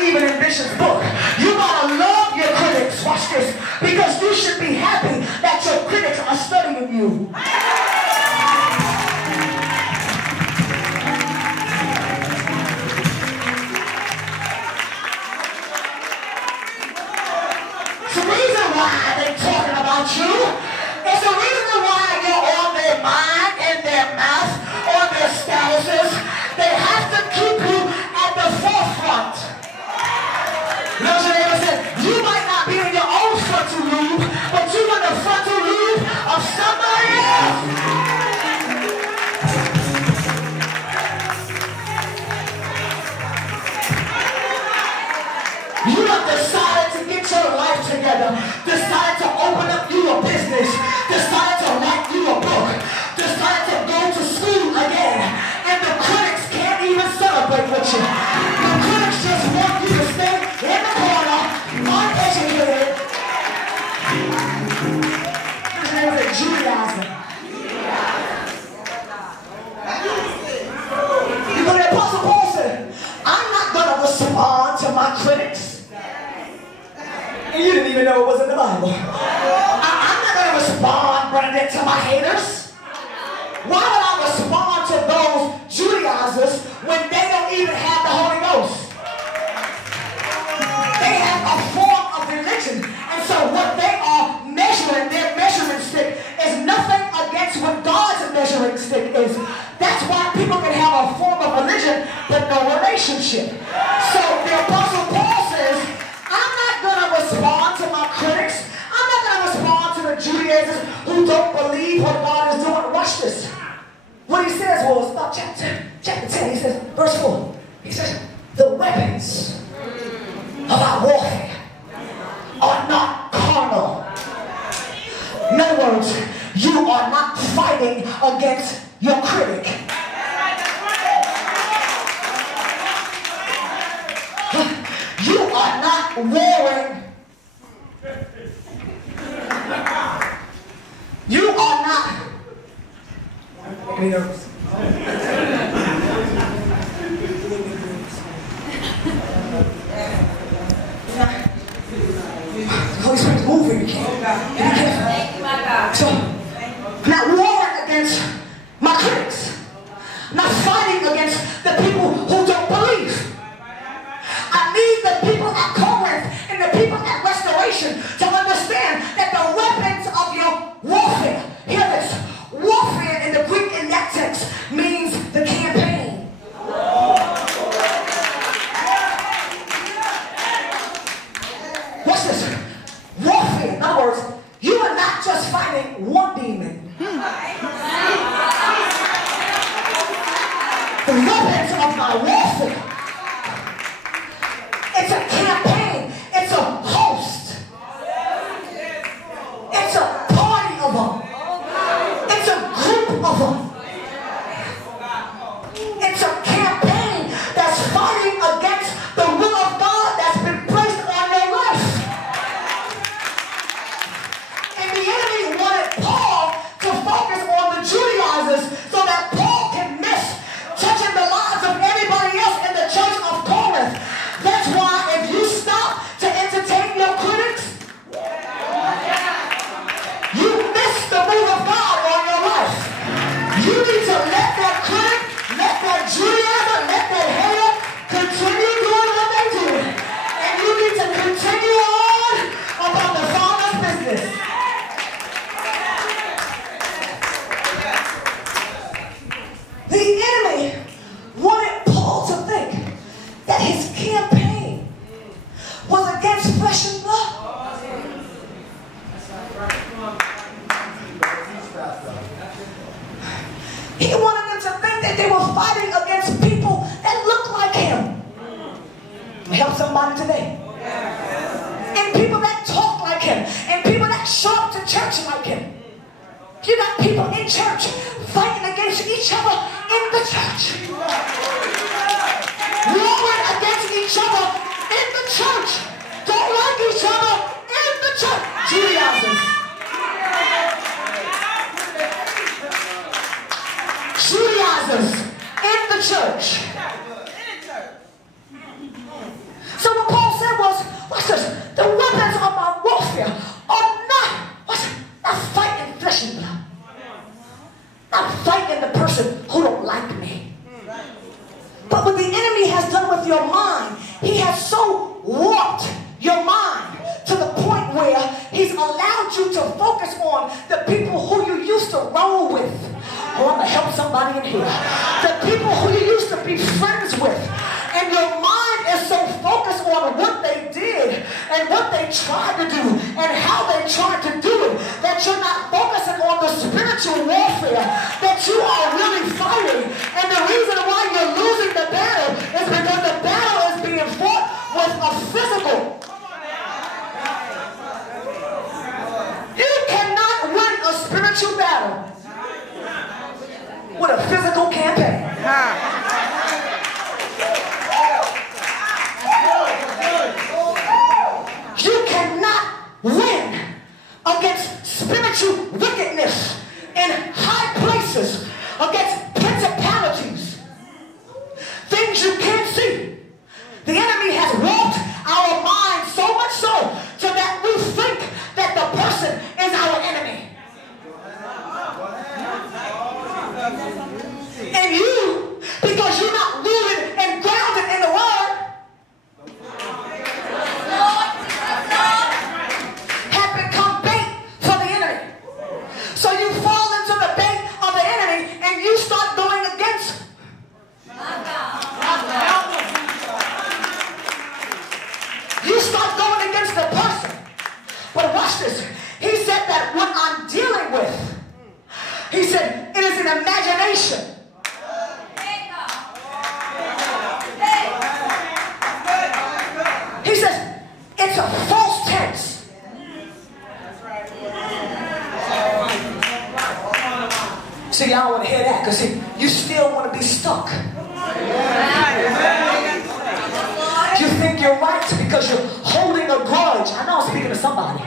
not even in Bishop's book. You gotta love your critics. Watch this. Because you should be happy that your critics are studying you. It's the reason why they're talking about you. It's the reason why you're on their mind, in their mouth, on their statuses. They have to keep you at the forefront. You know what your neighbor said? You might not be in your own frontal lobe, but you're in the frontal lobe of somebody else. You have decided to get your life together, decided to open up you a business, decided to write you a book, decided to go to school again, and the critics can't even celebrate with you. The critics just want you to stay in the corner, uneducated. His name is Judaizer. You know, the Apostle Paul said, I'm not going to respond to my critics. And you didn't even know it was in the Bible. I'm not going to respond, Bernadette, to my haters. Why would I respond to those Judaizers when they don't even have the Holy Ghost? They have a form of religion. And so what they are measuring, their measuring stick, is nothing against what God's measuring stick is. That's why people can have a form of religion but no relationship. So the Apostle Paul says, I'm not going to respond to my critics. I'm not going to respond to the Judaizers who don't believe what God is doing. Watch this. What he says was, about chapter 10, he says, verse 4, he says, the weapons of our warfare are not carnal. In other words, you are not fighting against your critic. You are not warring. You are not. The Holy Spirit's moving. You can't. So, I'm not warring against my critics. I'm not fighting against the people who don't believe. I need the people at Corinth and the people at Restoration to understand that the weapons of your warfare, hear this, warfare in the Greek in that text means the campaign. What's this? Warfare, in other words, you are not just fighting one demon. The weapons of my warfare. It's a campaign. It's a host. It's a party of them. It's a group of them. It's a campaign that's fighting against the will of God that's been placed on your life. And the enemy wanted Paul to focus on the Judaizers so that Paul can miss touching the lives of everybody else in the church of Corinth. That's why if you stop to entertain your critics, you miss the move of God on your life. You need to let that critic, let that Judaizer, let that hater continue doing what they're doing. And you need to continue on about the Father's business. The enemy wanted Paul to think that his campaign was against flesh and blood. He wanted them to think that they were fighting against people that looked like him. Help somebody today. And people that talk like him. And people that show up to church like him. You got people in church fighting against each other in the church. Warring against each other in the church. Don't like each other in the church. Judaizers. Judaizers in the church. So with your mind. He has so warped your mind to the point where he's allowed you to focus on the people who you used to roll with. Oh, I'm going to help somebody in here. The people who you used to be friends with. And your mind is so focused on what they did and what they tried to do and how they tried to do it that you're not focusing on the spiritual warfare that you are really fighting. And the reason why you're losing the battle is because the battle is being fought with a physical. You cannot win a spiritual battle with a physical campaign. You cannot win against spiritual wickedness in high places, against principalities, things you can't see. The enemy has warped our minds so much so that we think that the person is our enemy. And you, because you're not rooted and grounded in the word, have become bait for the enemy. So you fall into the bait of the enemy and you start going against. You start going against the person. But watch this. He said that what I'm dealing with, he said, it is an imagination. He says, it's a false tense. See, y'all want to hear that because you still want to be stuck. You think you're right because you're holding a grudge. I know I'm speaking to somebody.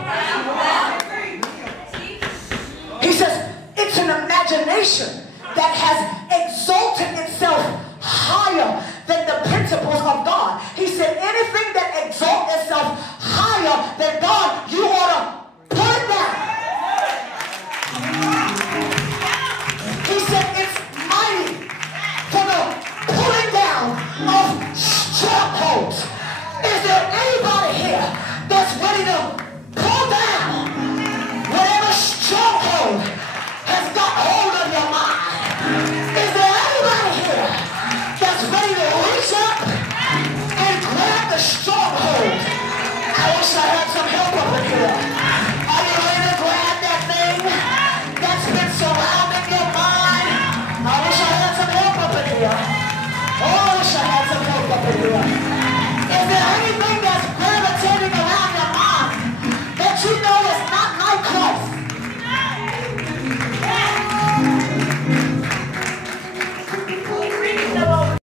He says, it's an imagination that has exalted itself higher than the principles of God. He said, anything that exalts itself higher than God, you ought to put it down. He said, it's mighty for the pulling down of strongholds. Is there anybody here that's ready to pull down whatever stronghold has got hold of your mind? Is there anybody here that's ready to reach up and grab the stronghold? I wish I had some help up in here. Are you ready to grab that thing that's been surrounding your mind? I wish I had some help up in here. Oh, I wish I had some help up in here.